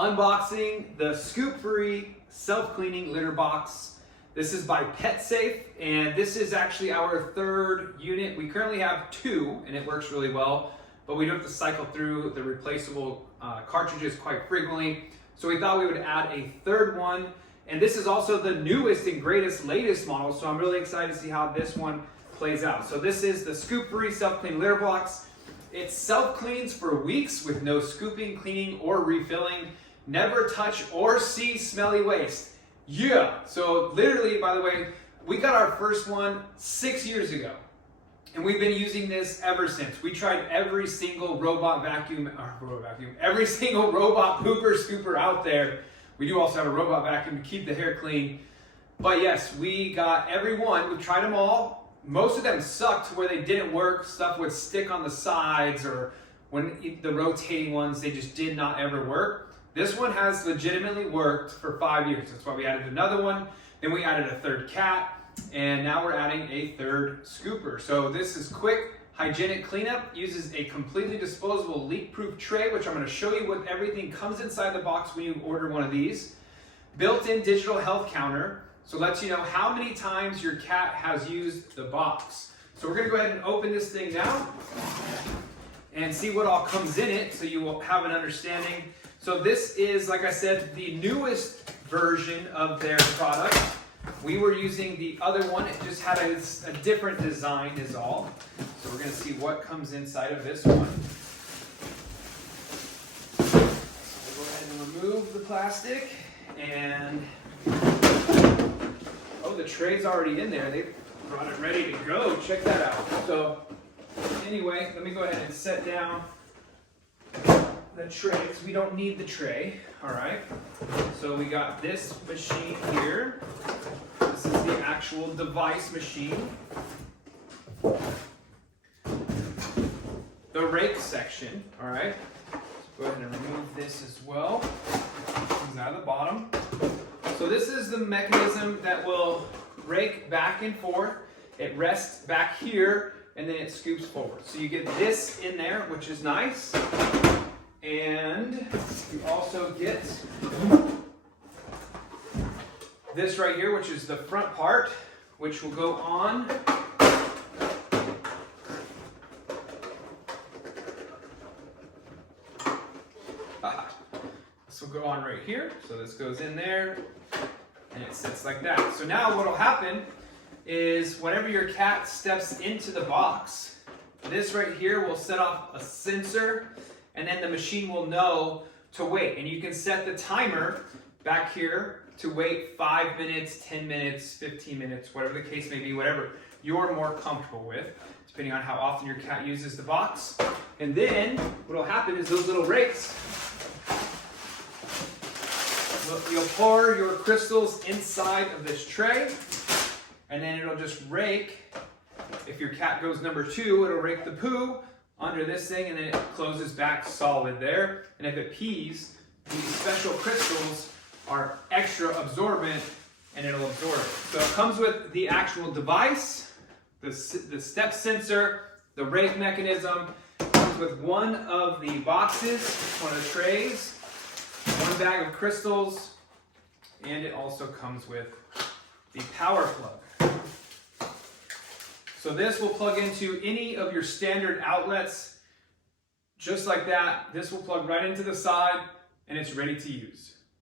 unboxing the ScoopFree self-cleaning litter box. This is by PetSafe, and this is actually our third unit. We currently have two, and it works really well, but we do have to cycle through the replaceable cartridges quite frequently. So we thought we would add a third one, and this is also the newest and greatest, latest model, so I'm really excited to see how this one plays out. So this is the ScoopFree self-clean litter box. It self-cleans for weeks with no scooping, cleaning, or refilling. Never touch or see smelly waste. Yeah, so literally, by the way, we got our first one 6 years ago. And we've been using this ever since. We tried every single robot vacuum, every single robot pooper scooper out there. We do also have a robot vacuum to keep the hair clean. But yes, we got every one. We tried them all. Most of them sucked where they didn't work. Stuff would stick on the sides, or when the rotating ones, they just did not ever work. This one has legitimately worked for 5 years. That's why we added another one. Then we added a third cat, and now we're adding a third scooper. So this is quick, hygienic cleanup. Uses a completely disposable leak-proof tray, which I'm going to show you what everything comes inside the box when you order one of these. Built-in digital health counter. So it lets you know how many times your cat has used the box. So we're going to go ahead and open this thing now and see what all comes in it so you will have an understanding. So this is, like I said, the newest version of their product. We were using the other one. It just had a different design is all. So we're going to see what comes inside of this one. So we'll go ahead and remove the plastic, and oh, the tray's already in there. They brought it ready to go. Check that out. So anyway, let me go ahead and set down the tray, because we don't need the tray. All right. So we got this machine here. This is the actual device machine. The rake section. All right. So go ahead and remove this as well. Comes out of the bottom. So this is the mechanism that will rake back and forth. It rests back here, and then it scoops forward. So you get this in there, which is nice. And you also get this right here, which is the front part, which will go on. This will go on right here. So this goes in there, and it sits like that. So now what will happen is whenever your cat steps into the box, this right here will set off a sensor, and then the machine will know to wait. And you can set the timer back here to wait 5 minutes, 10 minutes, 15 minutes, whatever the case may be, whatever you're more comfortable with, depending on how often your cat uses the box. And then what will happen is those little rakes, you'll pour your crystals inside of this tray, and then it'll just rake. If your cat goes number 2, it'll rake the poo under this thing, and then it closes back solid there. And if it pees, these special crystals are extra absorbent, and it'll absorb it. So it comes with the actual device, the step sensor, the rake mechanism. It comes with one of the boxes, one of the trays, one bag of crystals, and it also comes with the power plug. So this will plug into any of your standard outlets, just like that. This will plug right into the side, and it's ready to use.